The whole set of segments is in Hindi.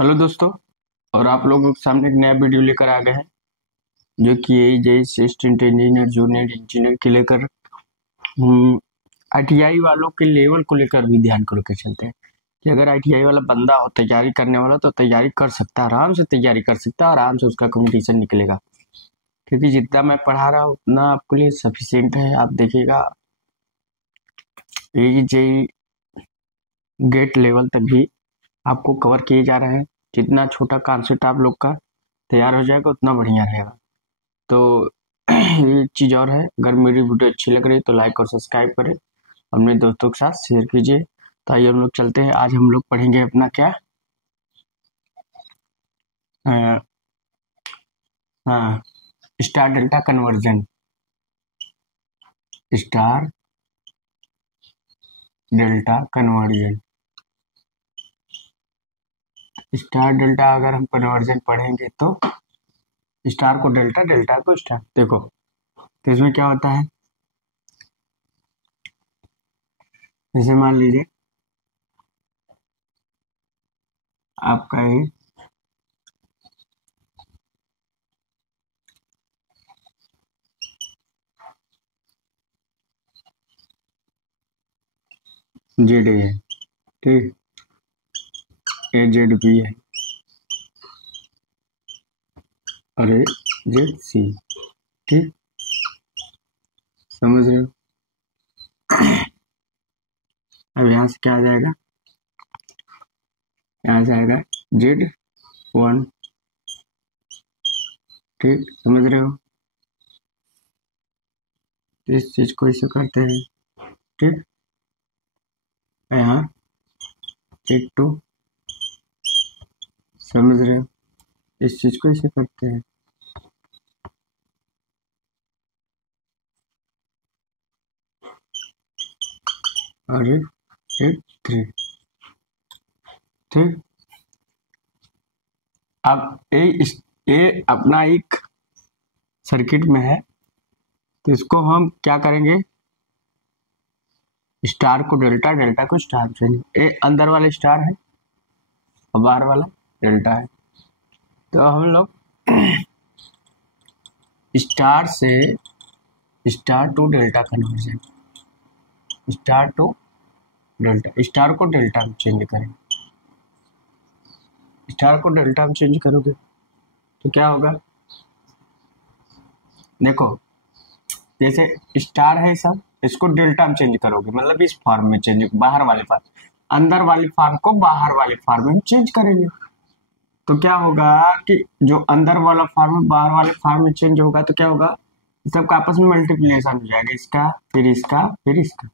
हेलो दोस्तों। और आप लोगों के सामने एक नया वीडियो लेकर आ गए हैं जो कि JE assistant engineer junior engineer के लेकर आईटीआई वालों के लेवल को लेकर भी ध्यान करके चलते हैं कि अगर आईटीआई वाला बंदा हो तैयारी करने वाला तो तैयारी कर सकता है, आराम से तैयारी कर सकता है, आराम से उसका कंपटीशन निकलेगा। क्योंकि जितना मैं पढ़ा रहा हूँ उतना आपके लिए सफिशियंट है। आप देखिएगा जेई गेट लेवल तक भी आपको कवर किए जा रहे हैं। जितना छोटा कॉन्सेप्ट आप लोग का तैयार हो जाएगा उतना बढ़िया रहेगा। तो ये चीज़ और है, अगर मेरी वीडियो अच्छी लग रही है तो लाइक और सब्सक्राइब करें, अपने दोस्तों के साथ शेयर कीजिए। तो आइए हम लोग चलते हैं। आज हम लोग पढ़ेंगे अपना क्या अ, हाँ, star delta conversion. Star delta conversion. Star delta अगर हम कन्वर्जन पढ़ेंगे तो स्टार को डेल्टा, डेल्टा को स्टार। देखो तो इसमें क्या होता है, जैसे मान लीजिए आपका ये जेड ए है, ठीक, ए जेड बी है और ए जेड सी, ठीक, समझ रहे हो। अब यहाँ से क्या आ जाएगा, यहाँ से आएगा जेड वन, ठीक, समझ रहे हो। इस चीज को इसे करते हैं, ठीक, यहाँ जेड टू, समझ रहे हो, इस चीज को इसे करते हैं। और ये जेड थ्री, ठीक। अब ये अपना एक सर्किट में है, तो इसको हम क्या करेंगे, स्टार को डेल्टा, डेल्टा को स्टार चलेंगे। ये अंदर वाला स्टार है और बाहर वाला डेल्टा है। तो हम लोग स्टार से star to delta conversion, star to delta, star को डेल्टा में चेंज करेंगे। स्टार को डेल्टा में चेंज करोगे तो क्या होगा, देखो जैसे स्टार है सब, इसको डेल्टा में चेंज करोगे मतलब इस फॉर्म में चेंज, बाहर वाले फॉर्म, अंदर वाले फॉर्म को बाहर वाले फॉर्म में चेंज करेंगे। तो क्या होगा कि जो अंदर वाला फॉर्म बाहर वाले फॉर्म में चेंज होगा तो क्या होगा, सबका आपस में मल्टीप्लिकेशन हो जाएगा, इसका फिर इसका फिर इसका,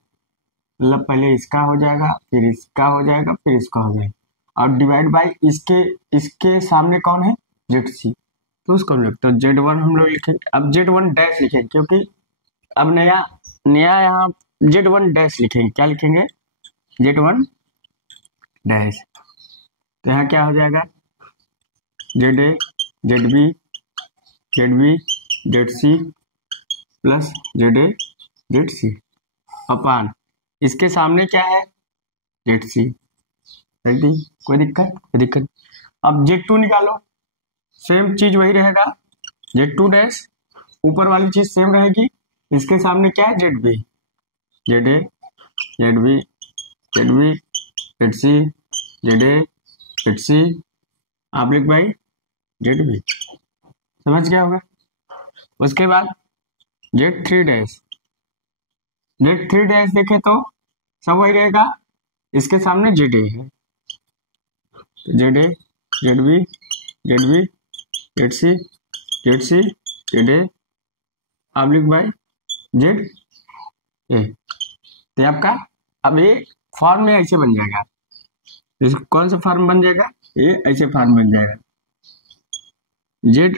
मतलब पहले इसका हो जाएगा फिर इसका हो जाएगा फिर इसका हो जाएगा, और डिवाइड बाई इसके, इसके सामने कौन है, जेड सी, तो उसको हम लोग तो जेड वन हम लोग लिखेंगे। अब जेड वन डैश लिखेंगे क्योंकि अब नया नया यहाँ जेड वन डैश लिखेंगे। क्या लिखेंगे, जेड वन डैश। तो यहाँ क्या हो जाएगा, Z A Z B Z C plus Z A Z C अपान इसके सामने क्या है, जेड सी, रेडी, कोई दिक्कत, कोई दिक्कत। अब जेड टू निकालो, सेम चीज वही रहेगा, जेड टू डैश, ऊपर वाली चीज सेम रहेगी, इसके सामने क्या है, Z B, Z A Z B Z B Z C, Z A Z C, आप लिख भाई जेड बी, समझ गया होगा। उसके बाद Z three dash, Z three dash देखे तो सब वही रहेगा, इसके सामने जेड ए है, Z A Z B Z C Z A, आप लिख भाई जेड ए। तो आपका अब ये फॉर्म में ऐसे बन जाएगा, कौन सा फॉर्म बन जाएगा, ये ऐसे फॉर्म बन जाएगा, जेड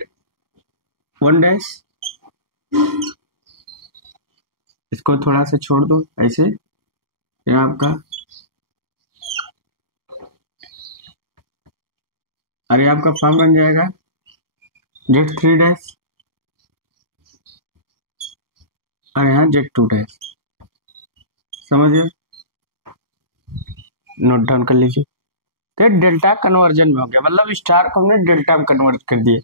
वन डैश, इसको थोड़ा सा छोड़ दो ऐसे, ये आपका, अरे आपका फॉर्म बन जाएगा जेड थ्री डैश और यहाँ जेड टू डैश, समझिए, नोट डाउन कर लीजिए। तो डेल्टा कन्वर्जन में हो गया, मतलब स्टार को हमने डेल्टा में कन्वर्ट कर दिए,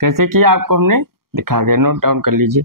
कैसे कि आपको हमने दिखा दिया, नोट डाउन कर लीजिए।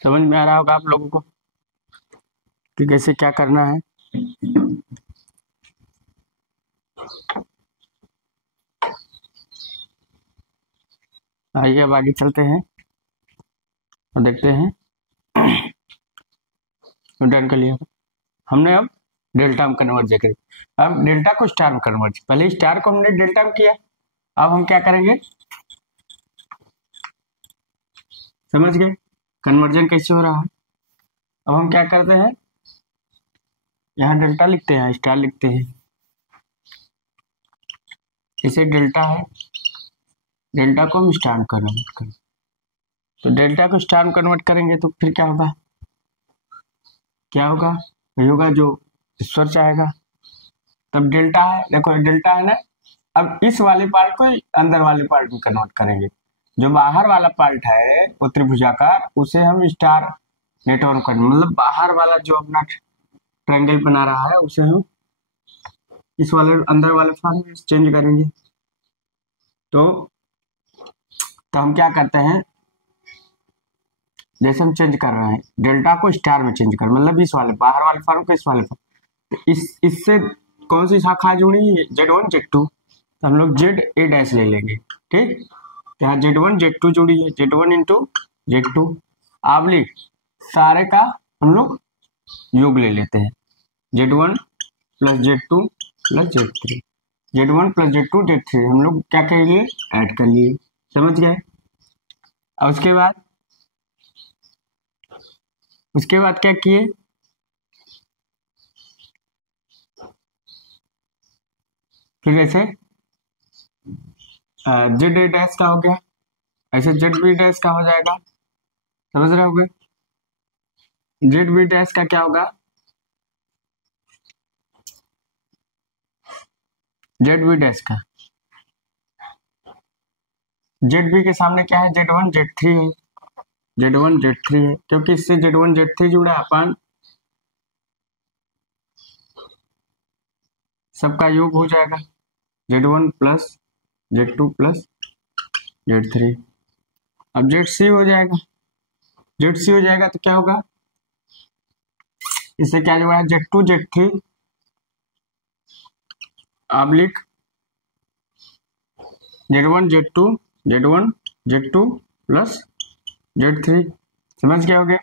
समझ में आ रहा होगा आप लोगों को कि कैसे क्या करना है। आइए अब आगे चलते हैं और देखते हैं। डन कर लिया हमने, अब डेल्टा में कन्वर्ट करें। अब डेल्टा को स्टार में कन्वर्ट, पहले स्टार को हमने डेल्टा में किया, अब हम क्या करेंगे, समझ गए कन्वर्जन कैसे हो रहा है। अब हम क्या करते हैं, यहाँ डेल्टा लिखते हैं, स्टार लिखते हैं, इसे डेल्टा है, डेल्टा को हम स्टार में कन्वर्ट करें, तो डेल्टा को स्टार में कन्वर्ट करेंगे तो फिर क्या होगा, क्या होगा, वही होगा जो ईश्वर चाहेगा। तब डेल्टा है, देखो डेल्टा है ना, अब इस वाले पार्ट को अंदर वाले पार्ट में कन्वर्ट करेंगे, जो बाहर वाला पार्ट है वो त्रिभुजाकार, उसे हम स्टार नेटवर्क करेंगे, मतलब बाहर वाला जो अपना ट्रायंगल बना रहा है उसे हम इस वाले अंदर वाले फॉर्म में चेंज करेंगे। तो हम क्या करते हैं, जैसे हम चेंज कर रहे हैं डेल्टा को स्टार में चेंज कर, मतलब इस वाले बाहर वाले फॉर्म को इस वाले फॉर्म, तो इससे कौन सी शाखा जुड़ी है, Z1 Z2, तो हम लोग ZA डैश ले लेंगे, ठीक। यहाँ Z1 Z2 जुड़ी है, Z1 इंटू Z2 आबलिक सारे का हम लोग योग ले लेते हैं, Z1 plus Z2 plus Z3, Z1 plus Z2 Z3 हम लोग क्या कर लिए, ऐड कर लिए, समझ गए। और उसके बाद क्या किए, फिर ऐसे ZA डैश का हो गया, ऐसे ZB डैश का हो जाएगा, समझ रहे होगे। ZB डैश का क्या होगा, ZB डैश का, ZB के सामने क्या है, Z1 Z3 है, Z1 Z3 है, क्योंकि इससे Z1 Z3 जुड़ा अपन सबका योग हो जाएगा, Z1 plus Z2 plus Z3। अब ZC हो जाएगा, ZC हो जाएगा तो क्या होगा, इससे क्या जुड़ा है, Z2 Z3 आबलिक Z1 Z2 Z1 Z2 plus Z3, समझ गया होगे।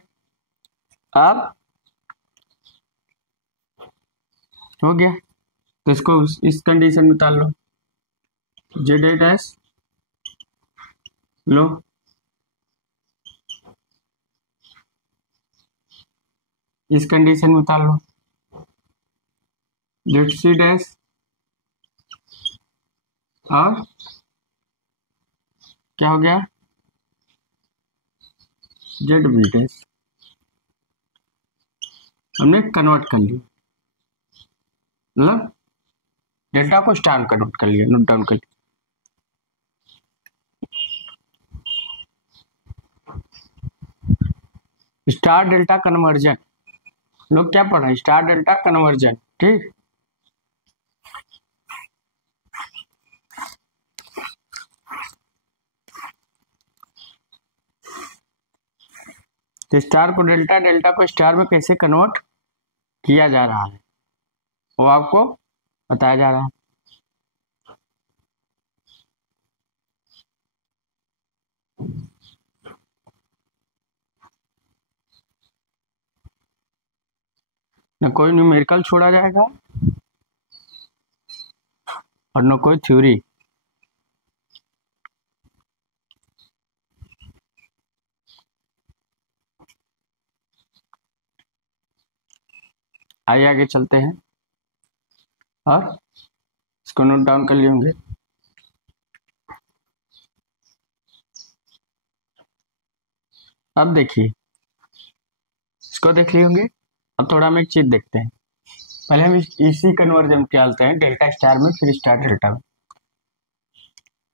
अब हो गया, तो इसको इस कंडीशन में उतार लो, ZA डैश लो, इस कंडीशन में उतार लो, ZC डैश और क्या हो गया, ZB डैश, हमने कन्वर्ट कर लिया, मतलब डेल्टा को स्टार में कन्वर्ट कर लिया, नोट डाउन कर लिया। स्टार डेल्टा कन्वर्जन, लोग क्या पढ़ रहे हैं, स्टार डेल्टा कन्वर्जन, ठीक। तो स्टार को डेल्टा, डेल्टा को स्टार में कैसे कन्वर्ट किया जा रहा है वो आपको बताया जा रहा है। न कोई न्यूमेरिकल छोड़ा जाएगा और न कोई थ्योरी। आइए आगे चलते हैं और इसको नोट डाउन कर लिए होंगे। अब देखिए, इसको देख लिए होंगे। अब थोड़ा हम एक चीज देखते हैं। पहले हम इसी कन्वर्जन डालते हैं डेल्टा स्टार में, फिर स्टार डेल्टा में।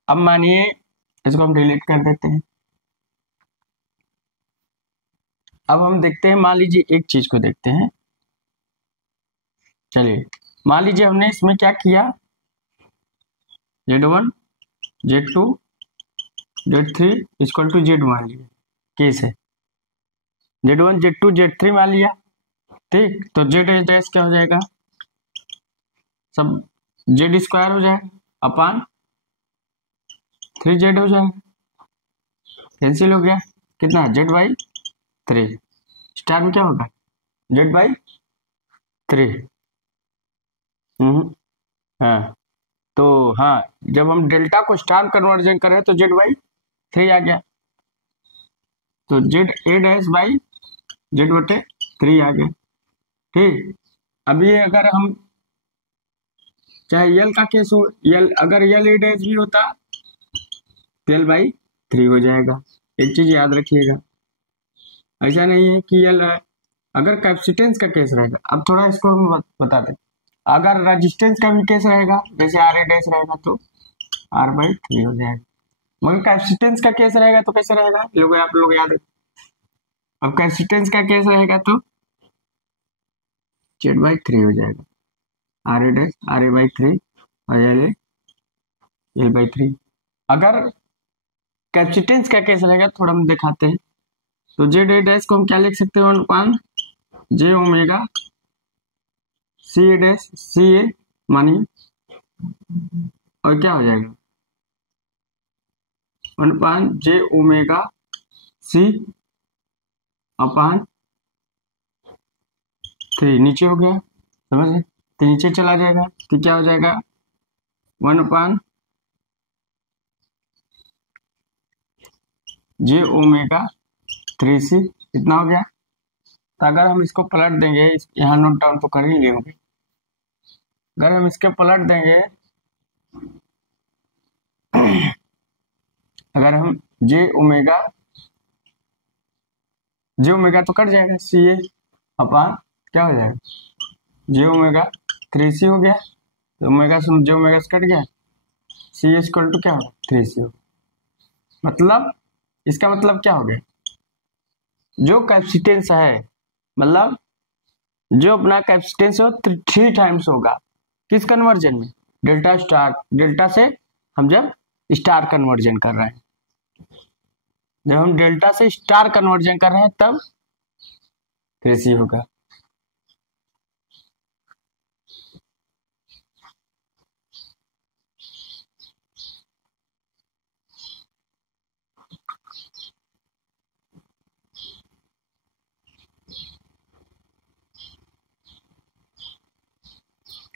अब मानिए इसको हम डिलीट कर देते हैं। अब हम देखते हैं, मान लीजिए एक चीज को देखते हैं। चलिए मान लीजिए हमने इसमें क्या किया, Z1 Z2 Z3 equal to Z मान लिया, केस है Z1 Z2 Z3 मान लिया, ठीक। तो Z डैश क्या हो जाएगा, सब Z स्क्वायर हो जाएगा अपान 3Z हो जाएगा, कैंसिल हो गया, कितना Z/3। स्टार में क्या होगा Z/3। हाँ, तो हाँ, जब हम डेल्टा को स्टार कन्वर्जन कर रहे हैं तो Z/3 आ गया, तो Z/3 आ गया, ठीक। अब ये अगर हम चाहे यल का केस हो, यल अगर यल A डैश भी होता तो L/3 हो जाएगा। एक चीज याद रखिएगा, ऐसा नहीं है कि यल है। अगर कैपेसिटेंस का केस रहेगा, अब थोड़ा इसको हम बता दें, अगर रेजिस्टेंस का भी केस रहेगा, जैसे RA डैश रहेगा तो R/3 हो जाएगा। मगर कैपेसिटेंस का केस रहेगा तो कैसे रहेगा, लोग आप लोग याद रखें। अब कैपेसिटेंस का केस रहेगा तो Z/3 हो जाएगा, RA डैश RA/3 और L/3। अगर कैपेसिटेंस का केस रहेगा, थोड़ा हम दिखाते हैं, तो ZA डैश को हम क्या लिख सकते हैं, 1/J omega CA dash CA मानिए, और क्या हो जाएगा 1/J ओमेगा C अपान 3, नीचे हो गया, समझ गए, तो नीचे चला जाएगा तो क्या हो जाएगा 1/J ओमेगा 3C, इतना हो गया। तो अगर हम इसको पलट देंगे, यहाँ नोट डाउन तो कर ही लिए होंगे, अगर हम इसके पलट देंगे, अगर हम J ओमेगा तो कट जाएगा, CA अपान क्या हो जाएगा J ओमेगा 3C हो गया, तो ओमेगा से J ओमेगा से कट गया, C इक्वल टू क्या होगा 3C हो। मतलब इसका मतलब क्या हो गया, जो कैपेसिटेंस है, मतलब जो अपना कैपेसिटेंस हो 3 टाइम्स होगा किस कन्वर्जन में, डेल्टा स्टार, डेल्टा से हम जब स्टार कन्वर्जन कर रहे हैं, जब हम डेल्टा से स्टार कन्वर्जन कर रहे हैं तब 3C होगा।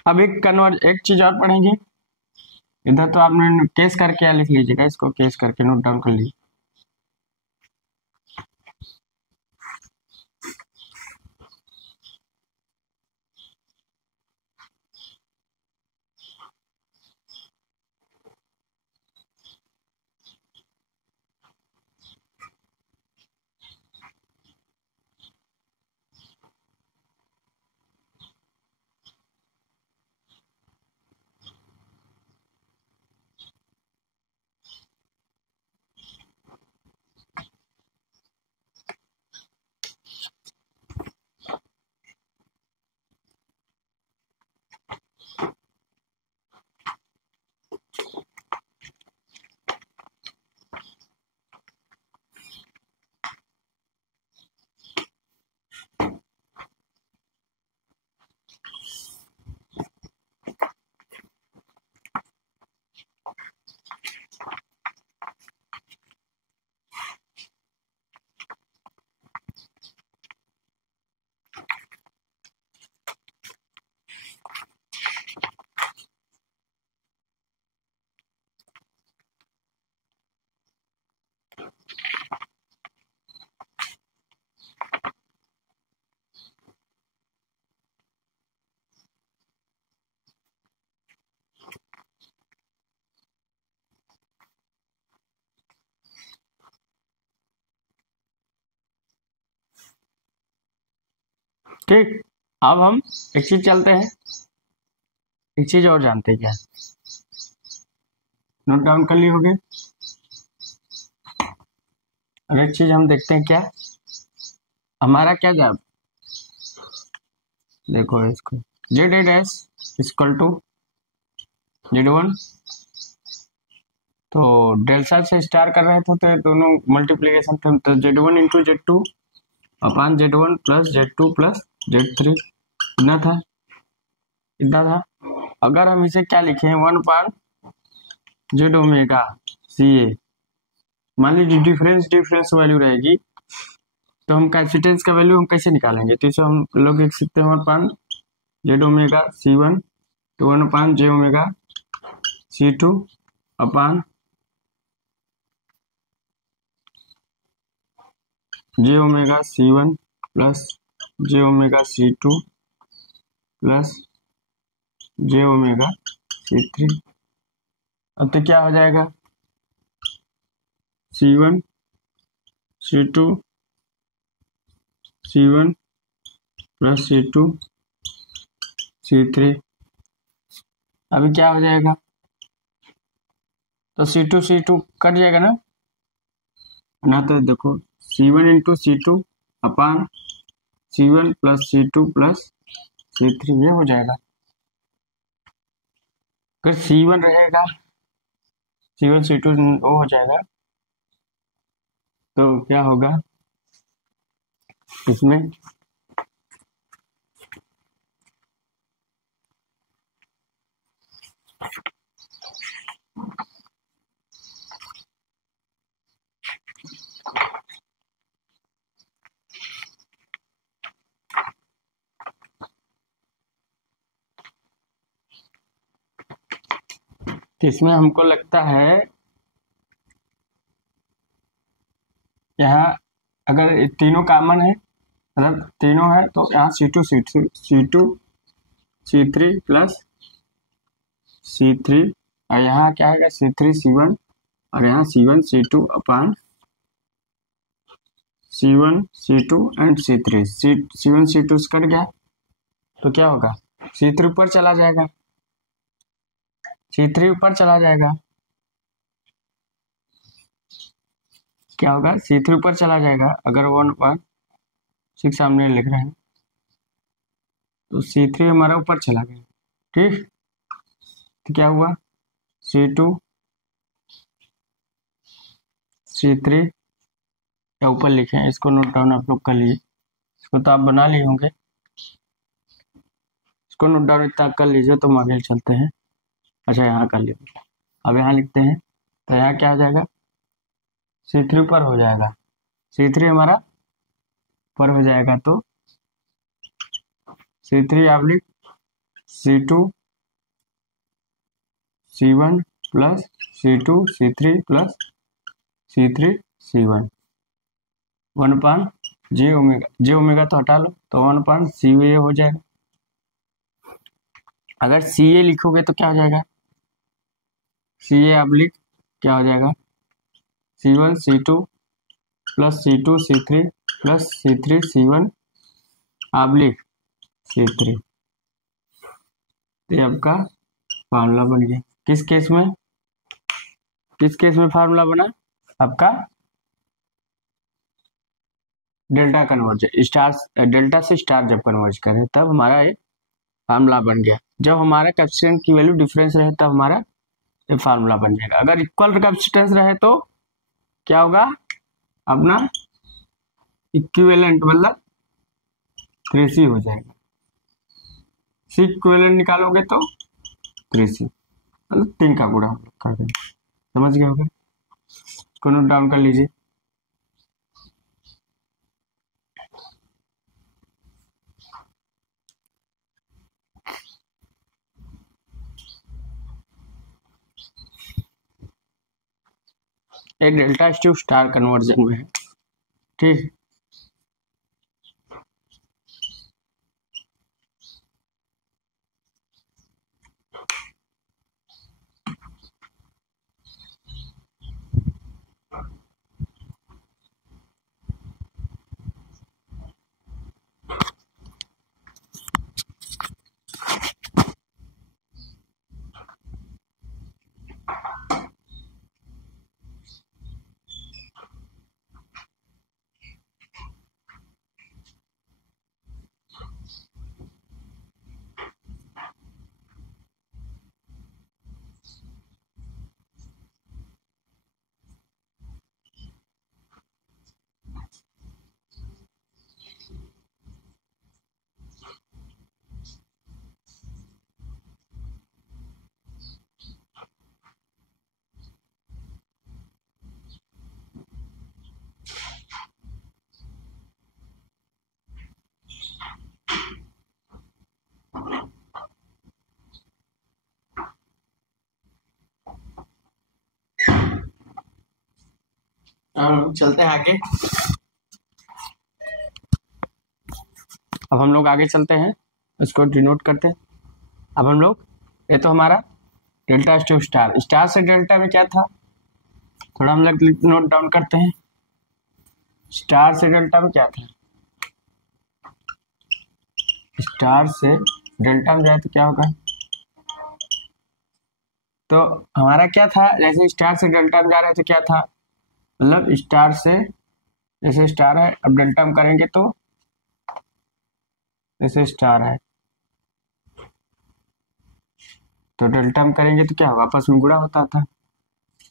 अब एक चीज और पढ़ेंगे, इधर तो आपने केस करके लिख लीजिएगा, इसको केस करके नोट डाउन कर लीजिए। ठीक, अब हम एक चीज चलते हैं, एक चीज और जानते हैं क्या, नोट डाउन कर ली होगी। और एक चीज हम देखते हैं क्या, हमारा क्या जब देखो इसको Z A dash equal to Z1, तो डेल्टा से स्टार कर रहे थे तो दोनों मल्टीप्लीकेशन थे, तो Z1 इंटू Z2 अपान Z1 plus Z2 plus Z3 इतना था, इतना था। अगर हम इसे क्या लिखें 1 अपान जेड ओमेगा सी ए, मान लीजिए डिफरेंस वैल्यू रहेगी, तो हम कैपेसिटेंस का वैल्यू हम कैसे निकालेंगे, तो इसे हम लोग लिख सकते हैं 1 अपान जेड ओमेगा C1 तो 1 अपान जे ओमेगा C2 अपान जे ओमेगा C1 प्लस जे ओमेगा C2 प्लस जे ओमेगा C3। अब तो क्या हो जाएगा C1 C2 C1 plus C2 C3, अभी क्या हो जाएगा, तो C2 कट जाएगा ना, तो देखो C1 इंटू C2 अपान C1 plus C2 plus C3 ये हो जाएगा। अगर C1 रहेगा C1 C2 वो हो जाएगा, तो क्या होगा इसमें, तो इसमें हमको लगता है यहाँ अगर तीनों कॉमन है, मतलब तीनों है, तो यहाँ C2 C3 प्लस C3 और यहाँ क्या आएगा C3 C1 और यहाँ C1 C2 upon C1 C2 and C3 C1 C2 cut गया, तो क्या होगा C3 ऊपर चला जाएगा, C3 ऊपर चला जाएगा, क्या होगा C3 ऊपर चला जाएगा, अगर 1/6 सामने लिख रहे हैं तो C3 हमारा ऊपर चला गया, ठीक। तो क्या हुआ C2 C3 या ऊपर लिखे हैं, इसको नोट डाउन आप लोग कर लिए, इसको तो आप बना लिए होंगे, इसको नोट डाउन इतना कर लीजिए तो हम आगे चलते हैं। अच्छा यहाँ कर लीजिए, अब यहाँ लिखते हैं, तो यहाँ क्या हो जाएगा C3 ऊपर हो जाएगा, C3 हमारा ऊपर हो जाएगा, तो C3 आप लिख C2 C1 plus C2 C3 plus C3 C1 1 अपान जे ओमेगा तो हटा लो, तो 1 अपान सी ए हो जाएगा। अगर सी ए लिखोगे तो क्या हो जाएगा, सी ए आप लिख क्या हो जाएगा C1 C2 plus C2 C3 plus C3 C1 आप लिख C3, तो आपका फार्मूला बन गया। किस केस में फार्मूला बना आपका, डेल्टा कन्वर्ज स्टार, डेल्टा से स्टार जब कन्वर्ज करें तब हमारा ये फार्मूला बन गया। जब हमारा कैपेसिटेंस की वैल्यू डिफरेंस रहे तब हमारा ये फार्मूला बन जाएगा। अगर इक्वल कैपेसिटेंस रहे तो क्या होगा, अपना इक्विवेलेंट मतलब 3C हो जाएगा, सी इक्विवेलेंट निकालोगे तो 3C मतलब 3 का गुणा हम लोग कर देंगे, समझ गए होगा, इसको नोट डाउन कर लीजिए। एक डेल्टा टू स्टार कन्वर्जन में है, ठीक। चलते हैं आगे। अब हम लोग आगे चलते हैं, इसको डिनोट करते हैं। अब हम लोग, ये तो हमारा डेल्टा टू स्टार, स्टार से डेल्टा में क्या था, थोड़ा हम लोग नोट डाउन करते हैं। स्टार से डेल्टा में क्या था, स्टार से डेल्टा में जाए तो क्या होगा, तो हमारा क्या था, जैसे स्टार से डेल्टा में जा रहे थे क्या था, मतलब स्टार से, जैसे स्टार है, अब डेल्टा में करेंगे तो जैसे स्टार है तो डेल्टा में करेंगे तो क्या होगा, आपस में गुणा होता था।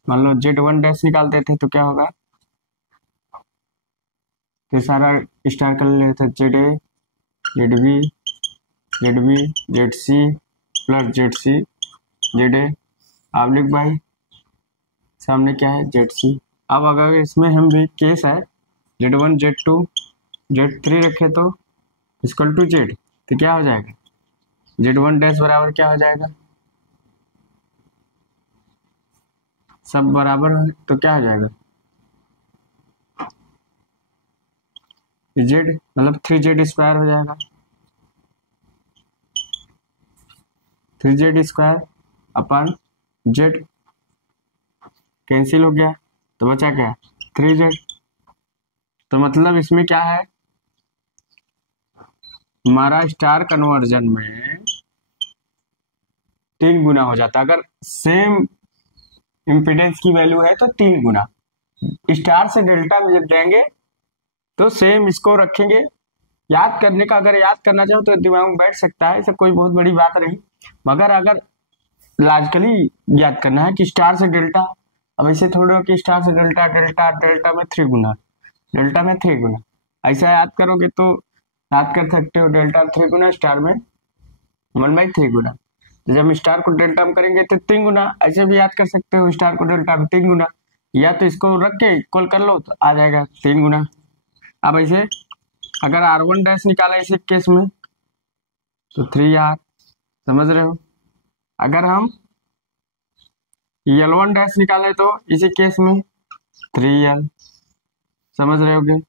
मान लो Z1 डैश निकालते थे तो क्या होगा, तो सारा स्टार कर लेते थे, ZA ZB ZB ZC plus ZC ZA, आप लिख भाई सामने क्या है ZC। अब अगर इसमें हम भी केस है Z1 Z2 Z3 रखे तो इक्वल टू Z, तो क्या हो जाएगा, Z1 डैश बराबर क्या हो जाएगा, सब बराबर है तो क्या हो जाएगा, Z मतलब 3Z स्क्वायर हो जाएगा, 3Z square upon Z cancel हो गया तो बचा क्या, 3Z। तो मतलब इसमें क्या है, हमारा स्टार कन्वर्जन में 3 गुना हो जाता, अगर सेम इम्पीडेंस की वैल्यू है तो 3 गुना। स्टार से डेल्टा में जब जाएंगे तो सेम इसको रखेंगे, याद करने का, अगर याद करना चाहो तो दिमाग में बैठ सकता है, ऐसा कोई बहुत बड़ी बात नहीं, मगर अगर लॉजिकली याद करना है कि स्टार से डेल्टा, अब ऐसे थोड़ा कि स्टार से डेल्टा डेल्टा डेल्टा में 3 गुना, डेल्टा में 3 गुना, ऐसा याद करोगे तो याद कर सकते हो, डेल्टा 3 गुना स्टार में 1/3 गुना, तो जब स्टार को डेल्टा में करेंगे तो 3 गुना, ऐसे भी याद कर सकते हो स्टार को डेल्टा में 3 गुना, या तो इसको रख के इक्वल कर लो तो आ जाएगा 3 गुना। अब ऐसे अगर R1 डैश निकाला इसी केस में तो 3R, समझ रहे हो, अगर हम L1 डैश निकाले तो इसी केस में 3L, समझ रहे होगे।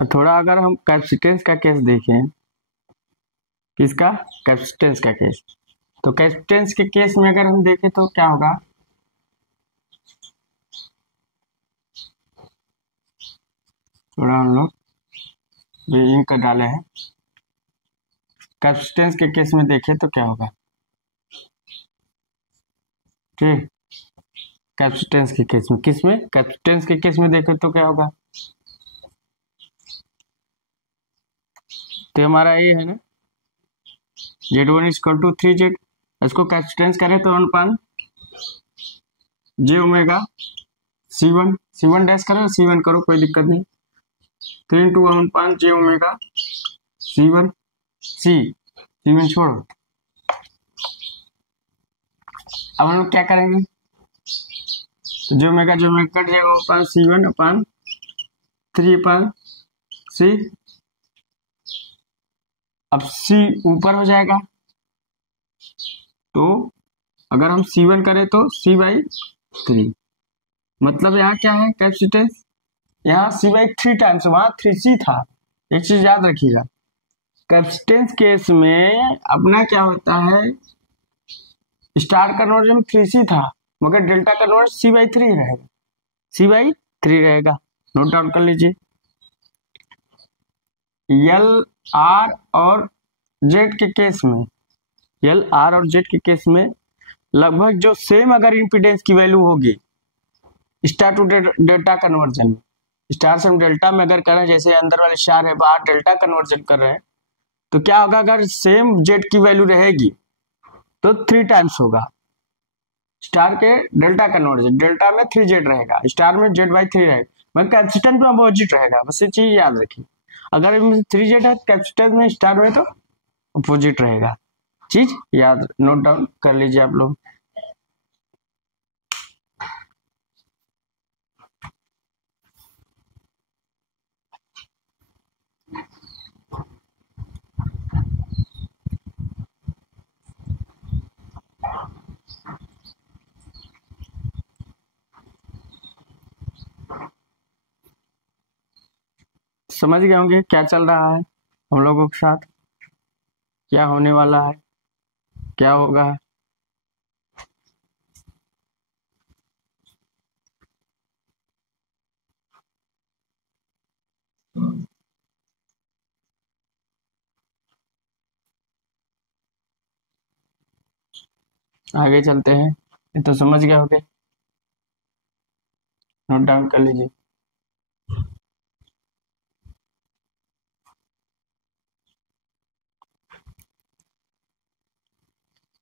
थोड़ा अगर हम कैपेसिटेंस का केस देखें, किसका, कैपेसिटेंस का केस, तो कैपेसिटेंस के केस में अगर हम देखें तो क्या होगा, थोड़ा हम लोग इंक कर डाले हैं, कैपेसिटेंस के केस में देखें तो क्या होगा, ठीक, कैपेसिटेंस के केस में, किस में, कैपेसिटेंस के केस में देखें तो क्या होगा, तो हमारा ये है ना Z1 इक्वल टू 3Z, इसको कैपेसिटेंस करें तो 1 j omega C1, C1 dash करो C1 करो कोई दिक्कत नहीं, 3 into 1 j omega C1 C1 छोड़ो। अब हम लोग क्या करेंगे, तो जो ओमेगा कट जाएगा अपन C1 अपन 3 अपन C, अब C ऊपर हो जाएगा, तो अगर हम C1 करें तो C/3, मतलब यहाँ क्या है कैपेसिटेंस, यहाँ C/3 टाइम्स, वहां 3C था, एक चीज याद रखिएगा, कैपेसिटेंस केस में अपना क्या होता है, स्टार कन्वर्जन में 3C था, मगर डेल्टा कन्वर्जन C/3 रहेगा, C/3 रहेगा, नोट डाउन कर लीजिए। L R और Z के केस में, L R और Z के केस में लगभग जो सेम अगर इम्पीडेंस की वैल्यू होगी स्टार टू डेल्टा कन्वर्जन में, स्टार से हम डेल्टा में अगर करें, जैसे अंदर वाले स्टार है बाहर डेल्टा कन्वर्जन कर रहे हैं, तो क्या होगा, अगर सेम Z की वैल्यू रहेगी तो 3 टाइम्स होगा स्टार के डेल्टा कन्वर्जन, डेल्टा में 3Z रहेगा, स्टार में Z/3 रहेगा, मगर कैपेसिटेंस में अपोजिट रहेगा, बस ये चीज याद रखिए, अगर 3Z है कैपेसिटेंस में, स्टार में तो अपोजिट रहेगा। चीज याद नोट डाउन कर लीजिए आप लोग। समझ गए होंगे क्या चल रहा है हम लोगों के साथ, क्या होने वाला है, क्या होगा। आगे चलते हैं, ये तो समझ गए होंगे, नोट डाउन कर लीजिए।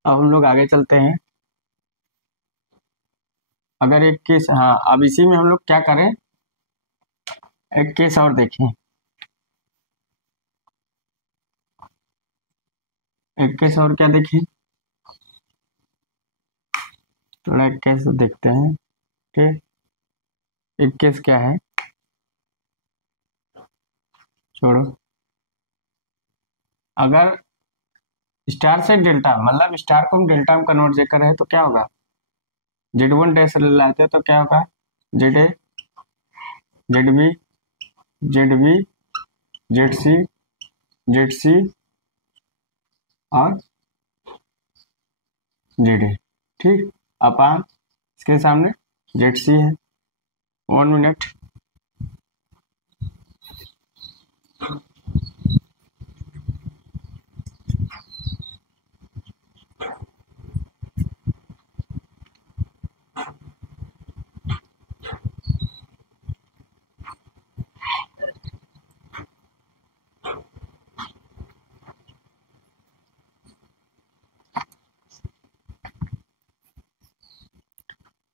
अब हम लोग आगे चलते हैं। अगर एक केस, हाँ अब इसी में हम लोग क्या करें, एक केस और देखें। एक केस और क्या देखें, थोड़ा एक केस देखते हैं। ठीक, एक केस क्या है, छोड़ो। अगर स्टार से डेल्टा, मतलब स्टार को हम डेल्टा में कन्वर्ट कर रहे हैं तो क्या होगा, Z1 डैश लाते हैं तो क्या होगा, ZA, ZB, ZB, ZC, ZC और ZA। ठीक, अपान इसके सामने ZC है। 1 मिनट।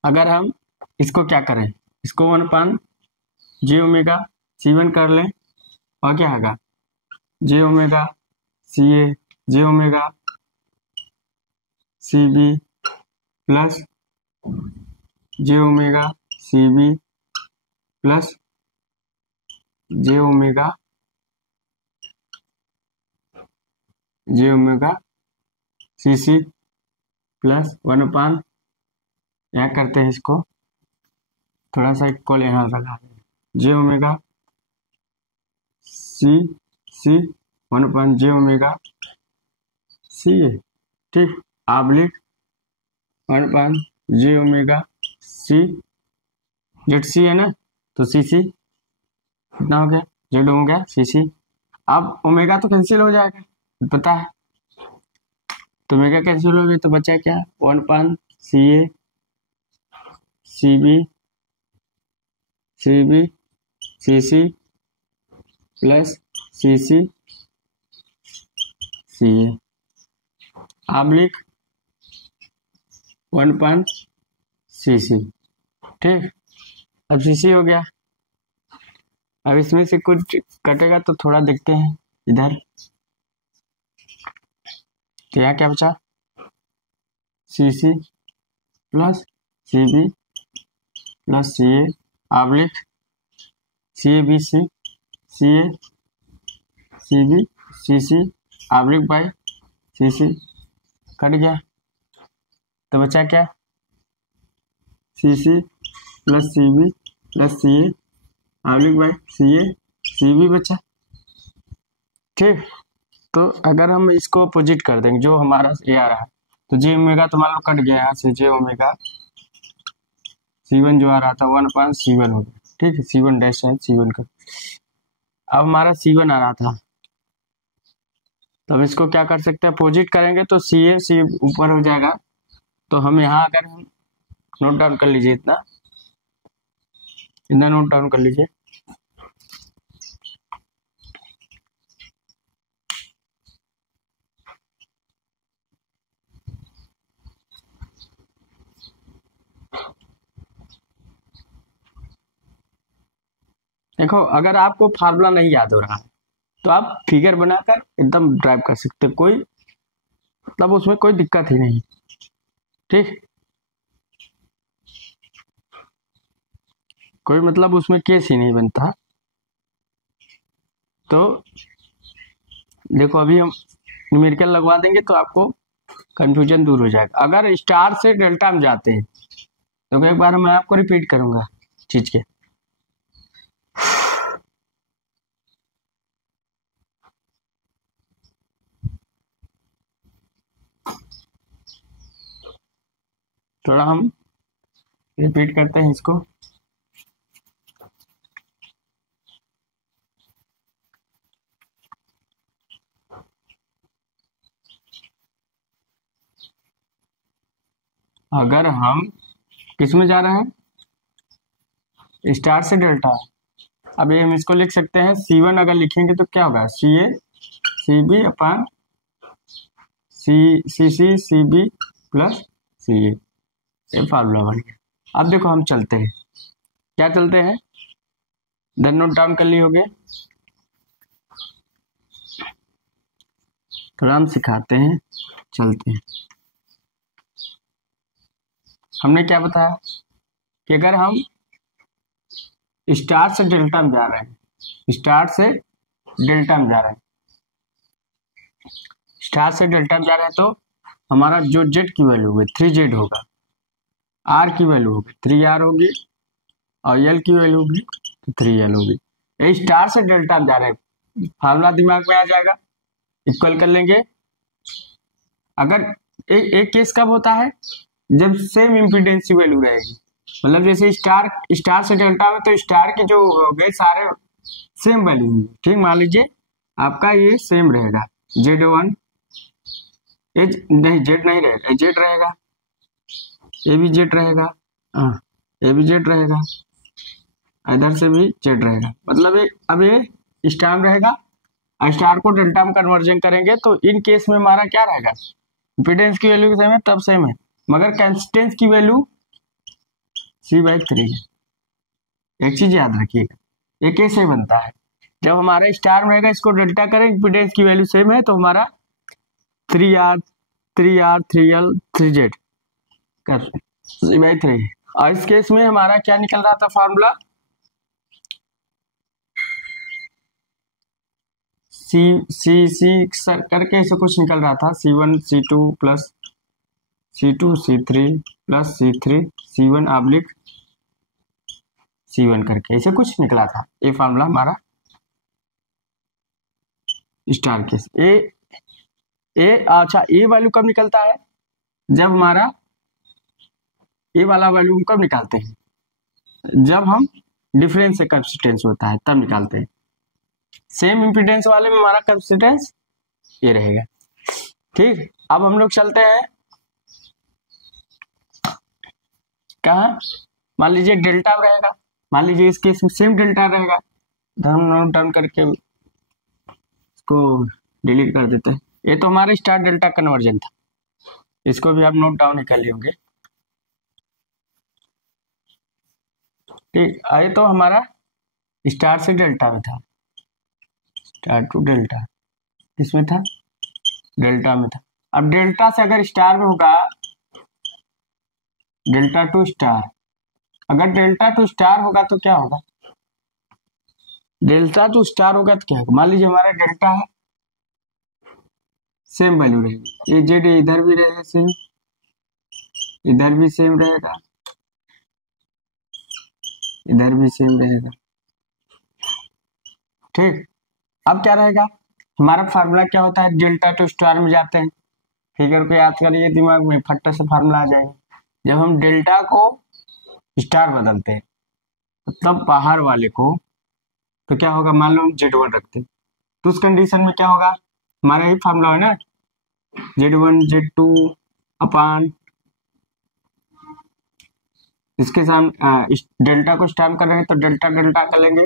अगर हम इसको क्या करें, इसको 1/j⍵C1 कर लें और क्या होगा, j⍵CA, j⍵CB plus j⍵CB plus j⍵CC plus 1/, यहाँ करते हैं इसको, थोड़ा सा इक्वल यहाँ लगा j⍵CC 1/j⍵CA। ठीक, आप लिख 1/j⍵C, ZC है ना, तो CC कितना हो गया, Z हो गया CC। अब ओमेगा तो कैंसिल हो जाएगा, पता है, तो ओमेगा कैंसिल हो गई तो बचा क्या, 1/CA, CB, CC plus CC, CA। आप लिख 1/CC। ठीक, अब CC हो गया। अब इसमें से कुछ कटेगा तो थोड़ा देखते हैं इधर, तो यहाँ क्या बचा, CC plus CB plus CA। आप लिख CABC, CA, CB, CC, आप लिख बाई CC। कट गया तो बचा क्या, CC plus CB plus CA, आप लिख बाई CA, CB बचा। ठीक, तो अगर हम इसको अपोजिट कर देंगे, जो हमारा ये आ रहा है, तो j⍵ तो मान लो कट गया यहाँ से, j⍵C1 जो आ रहा था 1/C1 हो गया। ठीक है, C1 डैश है, C1 का। अब हमारा C1 आ रहा था, तो हम इसको क्या कर सकते हैं, अपोजिट करेंगे तो CA C ऊपर हो जाएगा। तो हम यहाँ अगर हम नोट डाउन कर लीजिए, इतना नोट डाउन कर लीजिए। देखो, अगर आपको फार्मूला नहीं याद हो रहा है तो आप फिगर बनाकर एकदम ड्राइव कर सकते, कोई मतलब उसमें कोई दिक्कत ही नहीं। ठीक, कोई मतलब उसमें केस ही नहीं बनता। तो देखो अभी हम न्यूमेरिकल लगवा देंगे तो आपको कंफ्यूजन दूर हो जाएगा। अगर स्टार से डेल्टा में जाते हैं तो एक बार मैं आपको रिपीट करूंगा चीज के। थोड़ा हम रिपीट करते हैं इसको। अगर हम किस में जा रहे हैं, स्टार से डेल्टा, अब ये हम इसको लिख सकते हैं C1 अगर लिखेंगे तो क्या होगा, CA CB upon CC CB plus CA, ये फार्मूला बन गया। अब देखो हम चलते हैं, क्या चलते हैं, देन नोट डाउन कर लिए होगे। थोड़ा हम सिखाते हैं, चलते हैं। हमने क्या बताया कि अगर हम स्टार से डेल्टा में जा रहे हैं, स्टार से डेल्टा में जा रहे हैं, स्टार से डेल्टा में जा रहे हैं तो हमारा जो जेड की वैल्यू होगी 3Z होगा, आर की वैल्यू होगी 3R होगी और एल की वैल्यू होगी 3L होगी। ये स्टार से डेल्टा में जा रहे हैं, फार्मूला दिमाग में आ जाएगा, इक्वल कर लेंगे। अगर एक केस कब होता है, जब सेम इम्पीडेंस की वैल्यू रहेगी, मतलब जैसे स्टार से डेल्टा में तो स्टार के जो हो गए सारे सेम वैल्यू होंगे। ठीक, मान लीजिए आपका ये सेम रहेगा, Z1 नहीं, जेड नहीं रहेगा, जेड रहेगा, ये भी जेड रहेगा, ये भी जेड रहेगा, इधर से भी जेड रहेगा, मतलब अब ये स्टार रहेगा। स्टार को डेल्टा में कन्वर्जन करेंगे तो इन केस में हमारा क्या रहेगा, इम्पीडेंस की वैल्यू सेम है तब सेम है, मगर कैपेसिटेंस की वैल्यू C/3 है। एक चीज याद रखिएगा, ये कैसे बनता है, जब हमारा स्टार रहेगा इसको डेल्टा करें, इम्पीडेंस की वैल्यू सेम है तो हमारा 3R 3L 3Z कर C/3। और इस केस में हमारा क्या निकल रहा था फार्मूला, सी करके ऐसे कुछ निकल रहा था, C1 C2 plus C2 C3 plus C3 C1 oblique C1 करके ऐसे कुछ निकला था। ये फार्मूला हमारा स्टार केस। अच्छा, ए वैल्यू कब निकलता है, जब हमारा ए वाला वैल्यू कब निकालते हैं, जब हम डिफरेंस से कैपेसिटेंस होता है तब निकालते हैं। सेम इम्पीडेंस वाले में हमारा कैपेसिटेंस ये रहेगा। ठीक, अब हम लोग चलते हैं कहा, मान लीजिए डेल्टा रहेगा, मान लीजिए इस केस में सेम डेल्टा रहेगा, हम नोट डाउन करके इसको डिलीट कर देते हैं। ये तो हमारा स्टार डेल्टा कन्वर्जन था, इसको भी आप नोट डाउन ही कर लिए होंगे। ठीक, ये तो हमारा स्टार से डेल्टा में था, स्टार टू डेल्टा किसमें था, डेल्टा में था। अब डेल्टा से अगर स्टार में होगा, डेल्टा टू स्टार, अगर डेल्टा टू स्टार होगा तो क्या होगा, डेल्टा टू स्टार होगा तो क्या होगा, मान लीजिए हमारा डेल्टा है, सेम वैल्यू रहेगी, ये जेड इधर भी रहेगा सेम, इधर भी सेम रहेगा, इधर भी सेम रहेगा। ठीक, अब क्या रहेगा, हमारा फार्मूला क्या होता है, डेल्टा टू स्टार में जाते हैं, फिगर को याद करिए दिमाग में, फट्टे से फार्मूला आ जाएगा। जब हम डेल्टा को स्टार बदलते हैं मतलब बाहर वाले को, तो क्या होगा, मान लो हम Z1 रखते हैं तो उस कंडीशन में क्या होगा, हमारा यही फार्मूला है ना, Z1 Z2 अपान इसके सामने डेल्टा को स्टार कर रहे हैं तो डेल्टा डेल्टा कर लेंगे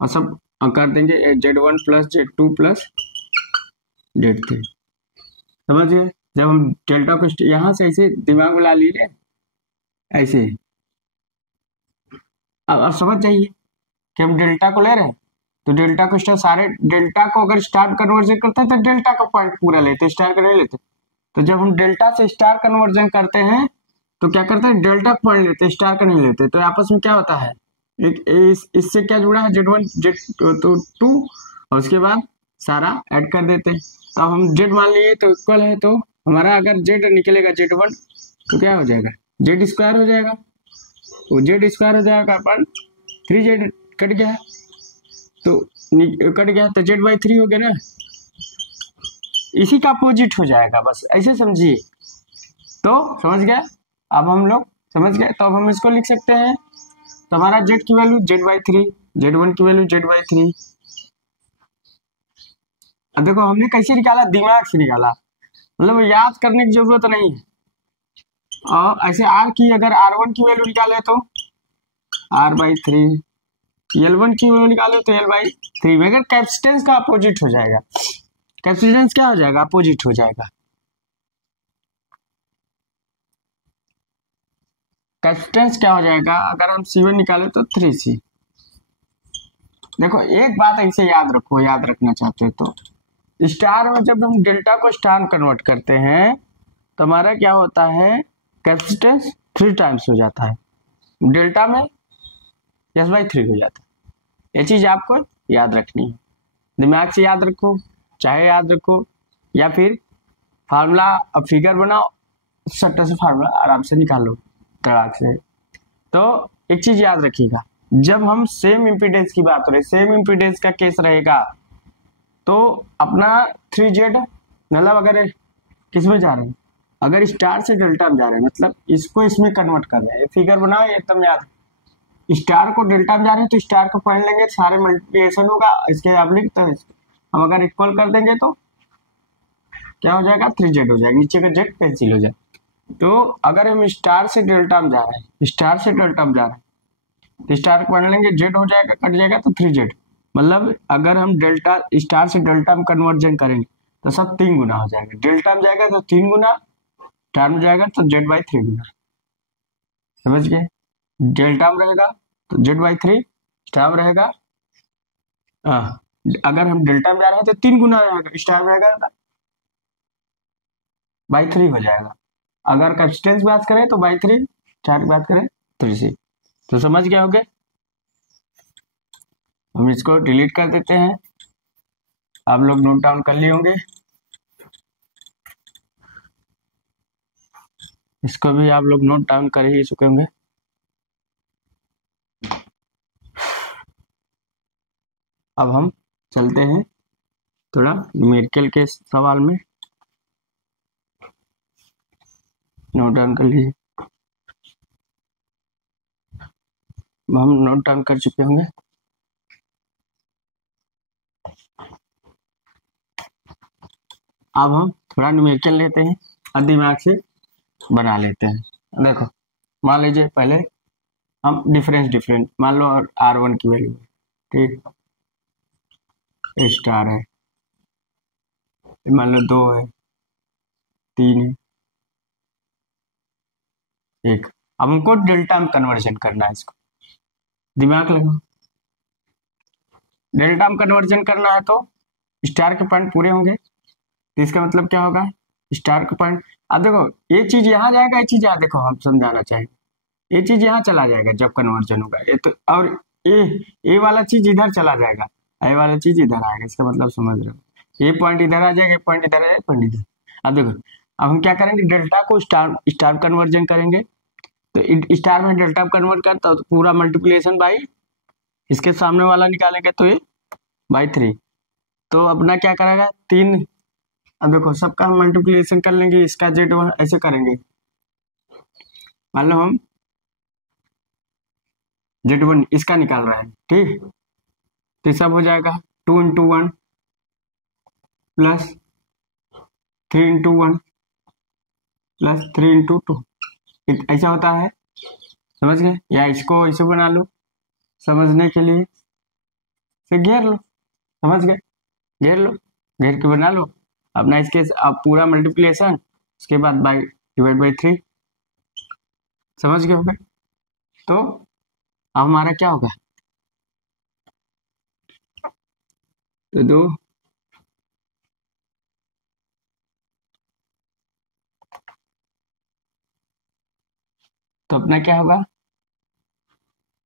और सब कर देंगे Z1 plus Z2 plus Z3। समझिए, जब हम डेल्टा को यहां से ऐसे दिमाग में ला लीजिए ऐसे, अब समझ जाइए कि हम डेल्टा को ले रहे हैं तो डेल्टा को स्टार, सारे डेल्टा को अगर स्टार कन्वर्जन करते हैं तो डेल्टा का पॉइंट पूरा लेते, स्टार का नहीं लेते। तो जब हम डेल्टा से स्टार कन्वर्जन करते हैं तो क्या करते हैं, डेल्टा पॉइंट लेते, स्टार का नहीं लेते। तो आपस में क्या होता है, एक इससे क्या जुड़ा है, Z1 Z2 और उसके बाद सारा ऐड कर देते हैं। तो अब हम Z मान लिए तो इक्वल है, तो हमारा अगर Z निकलेगा Z1 तो क्या हो जाएगा, Z स्क्वायर हो जाएगा। तो Z स्क्वायर हो जाएगा अपन 3Z कट गया, तो कट गया तो Z/3 हो गया ना, इसी का अपोजिट हो जाएगा, बस ऐसे समझिए। तो समझ गया, अब हम लोग समझ गए। तो अब हम इसको लिख सकते हैं, तो हमारा Z की वैल्यू Z/3, Z1 की वैल्यू Z/3। अब देखो हमने कैसे निकाला, दिमाग से निकाला, मतलब याद करने की जरूरत नहीं है। और ऐसे R की अगर R1 की वैल्यू निकाले तो R/3, L1 की वैल्यू निकाले तो L/3, मगर कैपेसिटेंस का अपोजिट हो जाएगा। कैपेसिटेंस क्या हो जाएगा, अपोजिट हो जाएगा। कैपेसिटेंस क्या हो जाएगा, अगर हम C1 निकाले तो 3C। देखो एक बात ऐसे याद रखो, याद रखना चाहते हो तो, स्टार में जब हम डेल्टा को स्टार कन्वर्ट करते हैं तो हमारा क्या होता है, कैपेसिटेंस 3 टाइम्स हो जाता है, डेल्टा में S/3 हो जाता है। ये चीज आपको याद रखनी है, दिमाग से याद रखो, चाहे याद रखो या फिर फार्मूला, अब फिगर बनाओ, सट्टा से फार्मूला आराम से निकालो तड़ाक से। तो एक चीज याद रखिएगा, जब हम सेम इम्पीडेंस की बात हो रही, सेम इम्पीडेंस का केस रहेगा तो अपना 3Z मतलब अगर किस में जा रहे हैं, अगर स्टार से डेल्टा में जा रहे हैं, मतलब इसको इसमें कन्वर्ट कर रहे हैं, फिगर बनाओ एकदम याद। स्टार को डेल्टा में जा रहे हैं तो स्टार का पॉइंट लेंगे, सारे मल्टीप्लिकेशन होगा, इसके आप लिखते हैं, हम अगर इक्वल कर देंगे तो क्या हो जाएगा, 3Z हो जाएगा, नीचे का Z कैंसिल हो जाएगा। तो अगर हम स्टार से डेल्टा में जा रहे हैं, स्टार से डेल्टा में जा रहे हैं तो स्टार का पॉइंट लेंगे, Z हो जाएगा, कट जाएगा तो 3Z। मतलब अगर हम डेल्टा स्टार से डेल्टा में कन्वर्जन करेंगे तो सब 3 गुना हो जाएगा, डेल्टा में जाएगा तो 3 गुना, स्टार में जाएगा तो Z/3 गुना। समझ गए, डेल्टा में रहेगा तो Z/3, स्टार में रहेगा अगर हम डेल्टा में जा रहे हैं तो 3 गुना रहेगा, स्टार में रहेगा by3 हो जाएगा। अगर कैपेसिटेंस बात करें तो by3, स्टार की बात करें 3C। तो समझ गए होगे, हम इसको डिलीट कर देते हैं, आप लोग नोट डाउन कर लिए होंगे, इसको भी आप लोग नोट डाउन कर ही चुके होंगे। अब हम चलते हैं थोड़ा न्यूमेरिकल के सवाल में, नोट डाउन कर लीजिए, हम नोट डाउन कर चुके होंगे। अब हम थोड़ा न्यूमेरिकल लेते हैं और दिमाग से बना लेते हैं। देखो मान लीजिए पहले हम डिफरेंस मान लो R1 की वैल्यू, ठीक, स्टार है, मान लो 2 है, 3 है, 1। अब हमको डेल्टा में कन्वर्जन करना है, इसको दिमाग लगाओ। डेल्टा में कन्वर्जन करना है तो स्टार के पॉइंट पूरे होंगे, तो इसका मतलब क्या होगा, स्टार का पॉइंट। अब देखो ये चीज यहाँ जाएगा, ये चीज यहाँ, देखो हम समझाना चाहेंगे, ये चीज यहाँ चला जाएगा जब कन्वर्जन होगा, ये तो, और ये वाला चीज इधर चला जाएगा, ये वाला चीज इधर आएगा, इसका मतलब समझ रहे हो, ये पॉइंट इधर आ जाएगा, पॉइंट इधर आ जाएगा, पॉइंट इधर। अब देखो अब हम क्या करेंगे, डेल्टा को स्टार कन्वर्जन करेंगे, तो स्टार में डेल्टा कन्वर्ट करता तो पूरा मल्टीप्लिकेशन बाई इसके सामने वाला निकालेंगे तो ये by3। तो अपना क्या करेगा 3, अब देखो सबका हम मल्टीप्लिकेशन कर लेंगे, इसका Z1 ऐसे करेंगे, मान लो हम Z1 इसका निकाल रहा है, ठीक, तो सब हो जाएगा 2 × 1 प्लस 3 × 1 प्लस 3 × 2, ऐसा होता है, समझ गए। या इसको इसे बना लो समझने के लिए, से घेर लो, समझ गए, घेर लो, घेर के बना लो अपना इसके, अब पूरा मल्टीप्लिकेशन, उसके बाद बाई डिवाइड बाई 3, समझ गए होगा। तो अब हमारा क्या होगा, तो दो, तो अपना क्या होगा,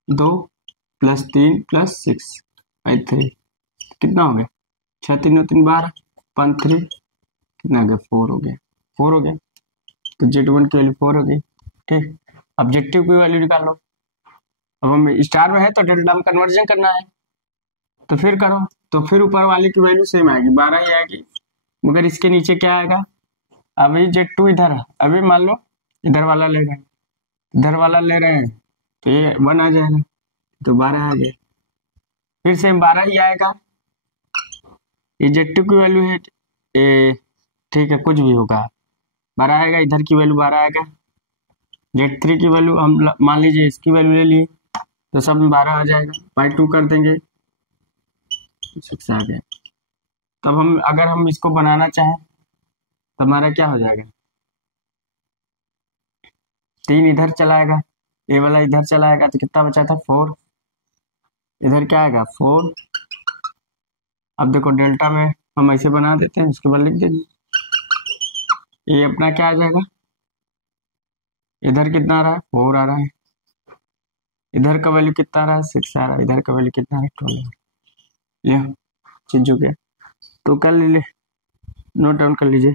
2 + 3 + 6 / 3 कितना हो गया, 6 × 3 = 12, 5 3 कितना हो गया, 4 हो गया, 4 हो गया। तो Z1 की वैल्यू 4 हो गई। ठीक, ऑब्जेक्टिव की वैल्यू निकाल लो। अब हम स्टार में है तो डेल्टा में कन्वर्जन करना है, तो फिर करो, तो फिर ऊपर वाले की वैल्यू सेम आएगी, 12 ही आएगी, मगर इसके नीचे क्या आएगा, अभी Z2 इधर है, अभी मान लो इधर वाला ले रहे हैं, इधर वाला ले रहे हैं, तो ये 1 आ जाएगा, तो 12 आ गया, फिर सेम 12 ही आएगा। ये Z2 की वैल्यू है, ठीक है, कुछ भी होगा 12 आएगा, इधर की वैल्यू 12 आएगा। Z3 की वैल्यू हम मान लीजिए इसकी वैल्यू ले लिए, तो सब में 12 आ जाएगा, /2 कर देंगे, 6 आ गया। तब हम अगर हम इसको बनाना चाहें तो हमारा क्या हो जाएगा, 3 इधर चलाएगा, ये वाला इधर चलाएगा, तो कितना बचा था, 4, इधर क्या आएगा 4। अब देखो डेल्टा में हम ऐसे बना देते हैं, उसके बाद लिख देंगे, ये अपना क्या आ जाएगा, इधर कितना आ रहा है, 4 आ रहा है, इधर का वैल्यू कितना आ रहा है, 6 आ रहा है, इधर का वैल्यू कितना आ रहा है, 12। ये चीज हो गया, तो कर लीजिए, नोट डाउन कर लीजिए।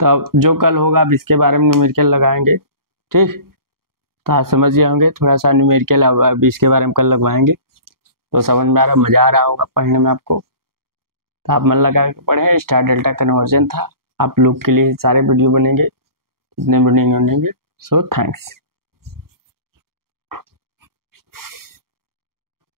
तो अब जो कल होगा अब इसके बारे में न्यूमेरिकल लगाएंगे, ठीक, तो आप समझ गए होंगे, थोड़ा सा न्यूमेरिकल अब इसके बारे में कल लगवाएंगे, तो समझ में आ रहा, मजा आ रहा होगा पढ़ने में आपको, तो आप मन लगा के पढ़े। स्टार डेल्टा कन्वर्जन था, आप लोग के लिए सारे वीडियो बनेंगे, जितने बनेंगे। So thanks.